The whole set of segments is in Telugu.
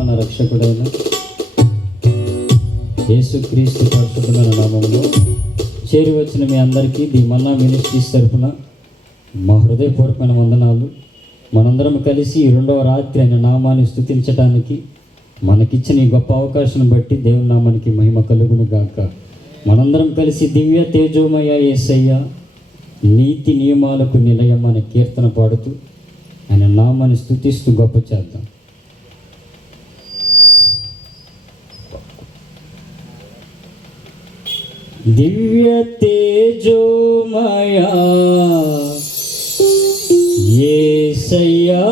మన రక్షకుడైన యేసుక్రీస్తు పరిశుద్ధమైన నామములో చేరి వచ్చిన మీ అందరికీ ది మన్నా మినిస్ట్రీస్ తరఫున మా హృదయపూర్వకమైన వందనాలు. మనందరం కలిసి ఈ రెండవ రాత్రి ఆయన నామాన్ని స్తుతించడానికి మనకిచ్చిన ఈ గొప్ప అవకాశం బట్టి దేవుని నామానికి మహిమ కలుగును గాక. మనందరం కలిసి దివ్య తేజోమయ యేసయ్య నీతి నియమాలకు నిలయం అనే కీర్తన పాడుతూ ఆయన నామాన్ని స్తుతిస్తూ గొప్ప చేద్దాం. దివ్య తేజోమయ యేసయ్యా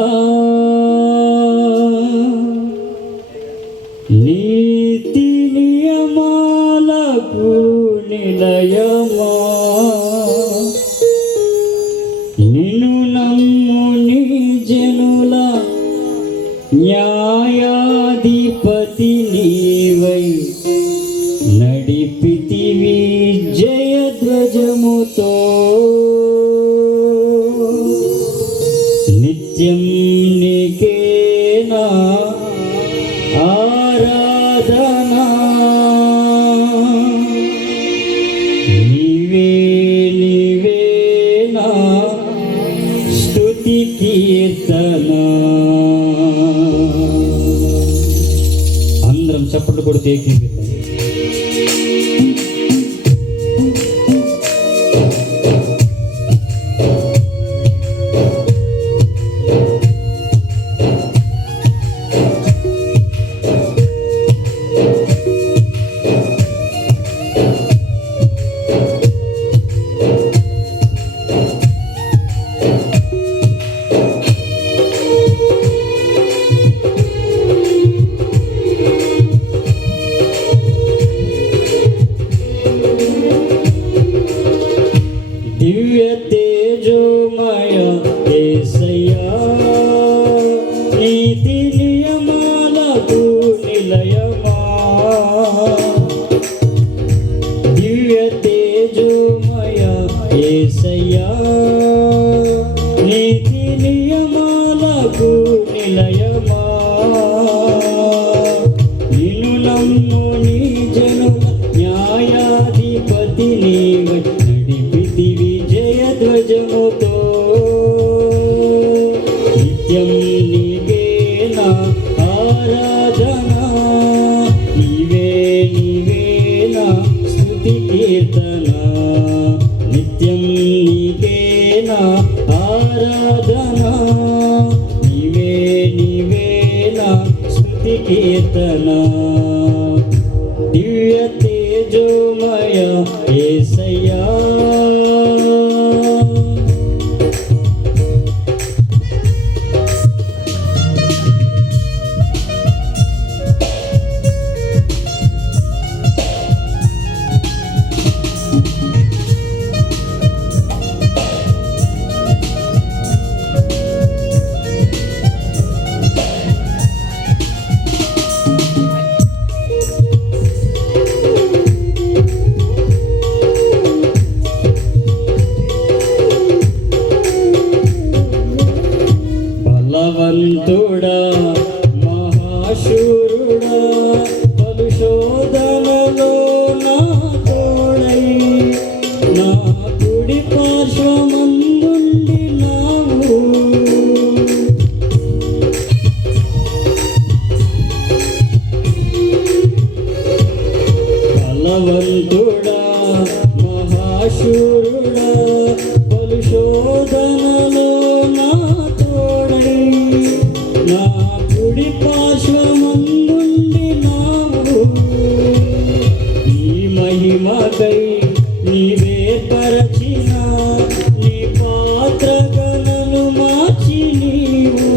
నీతి నియమాలకు నిలయమా నిన్ను నమ్ముని జనుల న్యాయాధిపతి నీవై నడిపితివి జయధ్వజముతో నిత్యం నీకేనా ఆరాధనా నీవే నీవేనా స్తుతి కీర్తన. అందరం చప్పట్లు కొడితే దివ్య తేజోమయ యేసయ్యా నీతి నియమాలకు నిలయమా దివ్య తేజోమయ యేసయ్యా నీతి నియమాలకు నిలయమా నిన్ను నమ్ముని జనుల న్యాయాధిపతి నీవై నడిపితివి జయధ్వజముతో నిత్యం నీవేనా ఆరాధనా నీవే నీవేనా స్తుతి కీర్తన నిత్యం నీవేనా ఆరాధనా నీవే నీవేనా స్తుతి కీర్తన. దివ్య తేజోమయ యేసయ్యా బలవంతుడా మహాశూరుడా పలు శోధనలో నా తోడై నా కుడి పార్శ్వమందుండి నావు బలవంతుడా మహాశూరుడా పలు శోధనలో నా నా కుడి పార్శ్వమందుండి నావు నీ మహిమకై నీవే పరచిన నీ పాత్రగణను మార్చి నీవు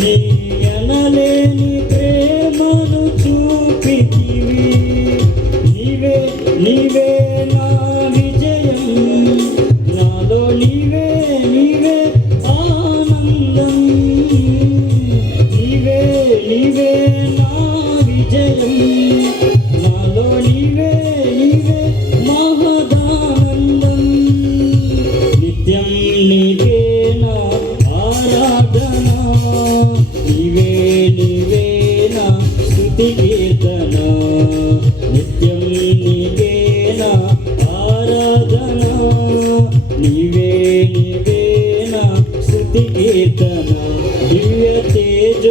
నీ అనలేని ప్రేమను చూపితివి నీవే నీవే నా విజయం నాలో నీవే నీవే ఆనందం నీవే నీవే నా విజయం నాలో నీవే నీవే మహదానందం నిత్యం నీవే నా ఆరాధనా నీవే నీవే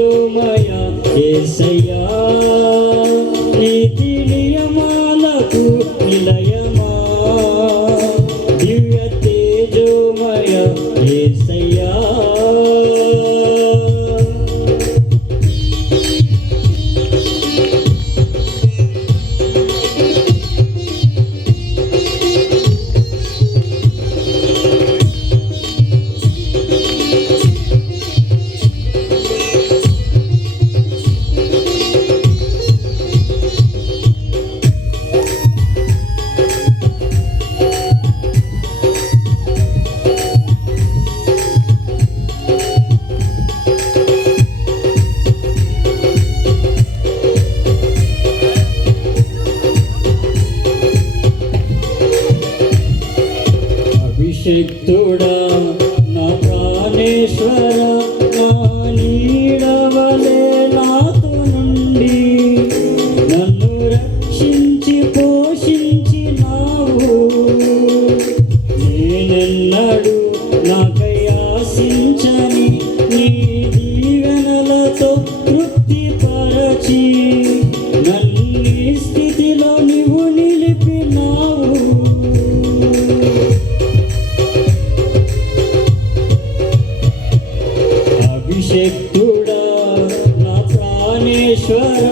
తేజోమయ యేసయ్యా నీతి నియమాలకు నిలయమా దివ్య తేజోమయ యేసయ్యా అభిషక్తుడా నా ప్రాణేశ్వర నా నీడవలే నాతో నుండి నన్ను రక్షించి పోషించినావు నేనెన్నడు నాకై ఆశించని నీ దీవెనలతో తృప్తిపరచి నన్ను స్థితిలో నీవు నిలిపినావు అభిషక్తుడా నా ప్రాణేశ్వర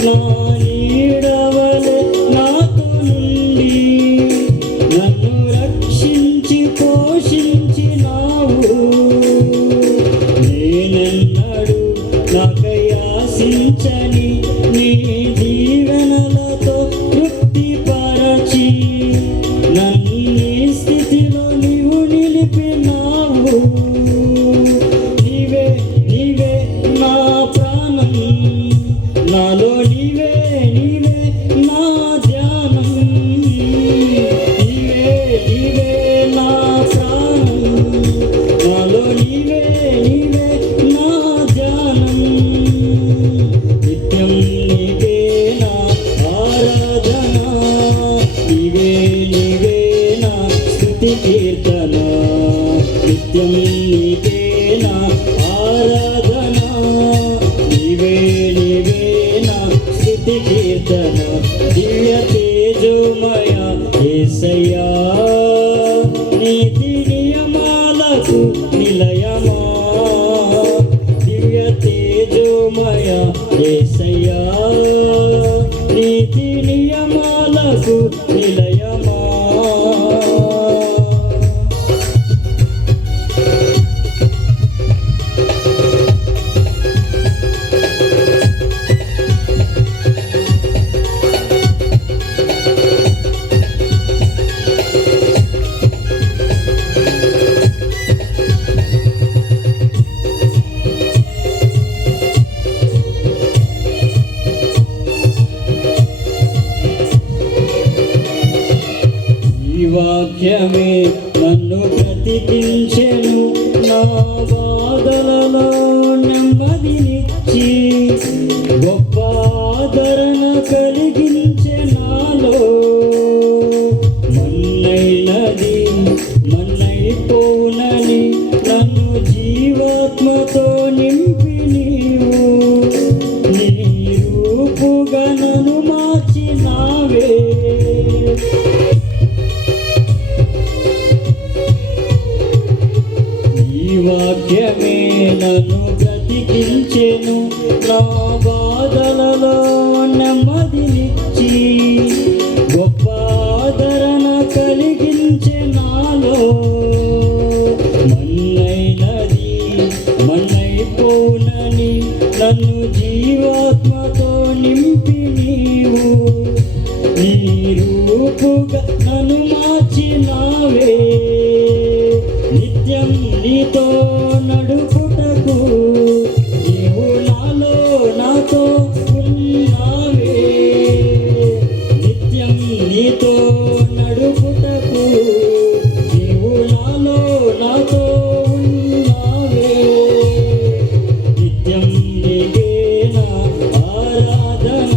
నా నీడవలే నాతో నుండి నన్ను రక్షించి పోషించినావు నేనెన్నడు నాకై ఆశించని నీ దీవెనలతో తృప్తిపరచి నన్ను స్థితిలో నీవు నిలిపినావు నాలో నీవే నీవే నా ధ్యానం నీవే నీవే నా ప్రాణం నాలో నీవే నీవే నా ధ్యానం నిత్యం నీవే నా ఆరాధన నీవే నీవే నా స్తుతి కీర్తన నిత్యం నీవే నా ఆరాధన నీవే నీవే స్తుతి కీర్తన దివ్య తేజోమయ యేసయ్యా నీతి నియమాలకు నిలయమా దివ్య తేజోమయ యేసయ్యా నీతి నియమాలకు నిలయమా వాక్యమే నన్ను బ్రతికించెను నా బాధలలో నెమ్మదినిచ్చి గొప్ప ఆదరణ కలిగించె నాలో మన్నైనది మన్నైపోవునని నన్ను జీవాత్మతో నింపి నీవు నీ రూపుగా నన్ను మార్చినావే వాక్యమే నన్ను బ్రతికించెను నా బాధలలో నెమ్మదినిచ్చి గొప్ప ఆదరణ కలిగించె నాలో మన్నైనది మన్నైపోవునని నన్ను జీవాత్మతో నింపి నీవు నీ రూపుగా నన్ను మార్చినావే నిత్యం నీతో నడుపుటకు నీవు నాలో నాతో ఉన్నావే నిత్యం నీతో నడుపుటకు నీవు నాలో నాతో ఉన్నావే నిత్యం నీవే నా ఆరాధన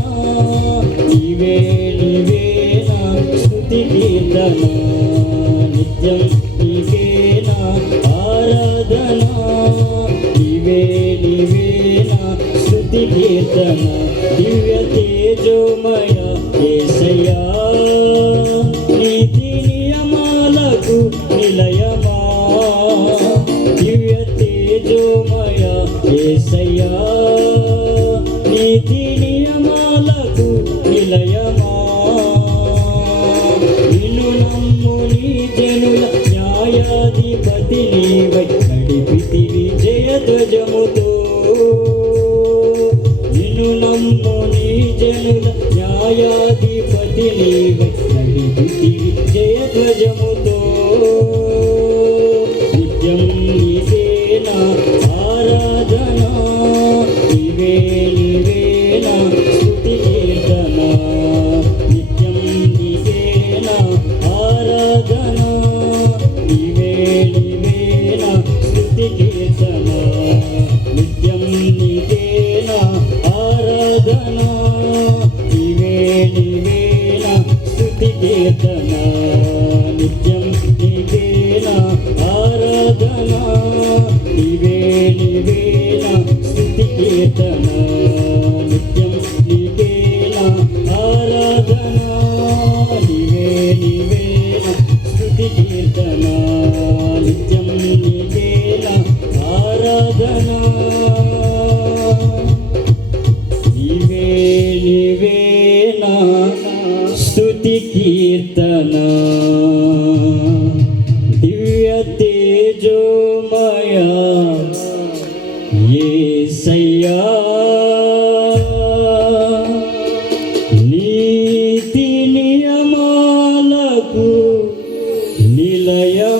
నీవే నీవే నా స్తుతి కీర్తన నిత్యం నీవే నా ఆరాధన నీవే నీవే నా స్తుతి కీర్తన దివ్య తేజోమయ యేసయ్యా నీతి నియమాలకు నిలయమా దివ్య తేజోమయ యేసయ్యా నీతి నియమాలకు నిలయమా నిన్ను నమ్ము నీ జనుల న్యాయాధిపతి నీవై నడిపితివి జయధ్వజముతో నిన్ను నమ్ము నీ జనుల న్యాయాధిపతి నీవై నడిపితివి జయధ్వజముతో నిత్యం నీవేనా ఆరాధన నీవే నీవేనా స్తుతి కీర్తన నిత్యం నీవేనా ఆరాధన నీవే నీవేనా స్తుతి కీర్తన నిత్యం నీవేనా ఆరాధన నీవే నీవేనా స్తుతి కీర్తన నిత్యం నీవేనా ఆరాధన నీవే నీవేనా స్తుతి కీర్తన నిత్యం నీవేనా ఆరాధన నీవే నీవేనా స్తుతి కీర్తన నిత్యం నీవేనా ఆరాధన నీవే నీవేనా స్తుతి కీర్తన దివ్య తేజోమయ యేసయ్యా నీతి నియమాలకు నిలయమా